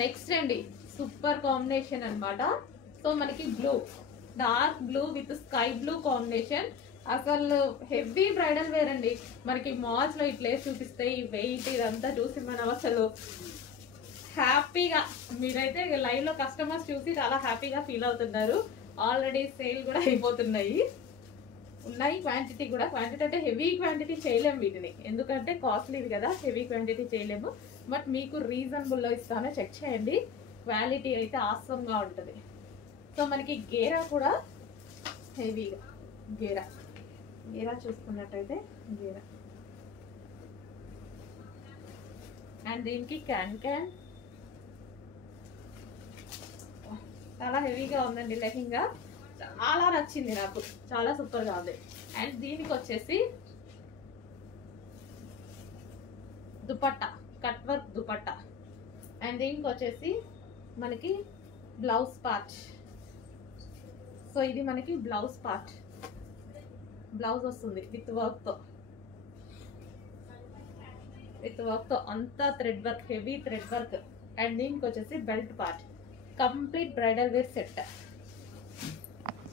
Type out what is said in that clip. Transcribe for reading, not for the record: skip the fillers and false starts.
Next అండి super combination అన్నమాట. So మనకి blue, dark blue with sky blue combination. అసలు హెవీ బ్రైడల్ వేర్ అండి. మనకి మాల్స్ లో ఇట్లా చూపిస్తే ఈ వెయిట్ ఇదంతా చూసి మనం అసలు హ్యాపీగా, మీరైతే లైవ్ లో కస్టమర్స్ చూసి చాలా హ్యాపీగా ఫీల్ అవుతున్నారు. ఆల్రెడీ సేల్ కూడా అయిపోతున్నాయి, ఉన్నాయి క్వాంటిటీ కూడా. క్వాంటిటీ అంటే హెవీ క్వాంటిటీ చేయలేము వీటిని, ఎందుకంటే కాస్ట్లీది కదా, హెవీ క్వాంటిటీ చేయలేము. బట్ మీకు రీజనబుల్లో ఇస్తాను, చెక్ చేయండి. క్వాలిటీ అయితే ఆసంగా ఉంటుంది. సో మనకి గేరా కూడా హెవీగా, గేరా గేరా చూసుకున్నట్టయితే గేరా, అండ్ దీనికి క్యాన్ క్యాన్ చాలా హెవీగా ఉందండి. లెహంగా చాలా నచ్చింది నాకు, చాలా సూపర్ గా ఉంది. అండ్ దీనికి వచ్చేసి dupatta, cut work dupatta. And దీనికి వచ్చేసి మనకి బ్లౌజ్ పార్ట్. సో ఇది మనకి బ్లౌజ్ పార్ట్, బ్లౌజ్ వస్తుంది విత్ వర్క్ తో, అంతా thread work, heavy thread work. And దీనికి వచ్చేసి belt part. Complete bridal wear set.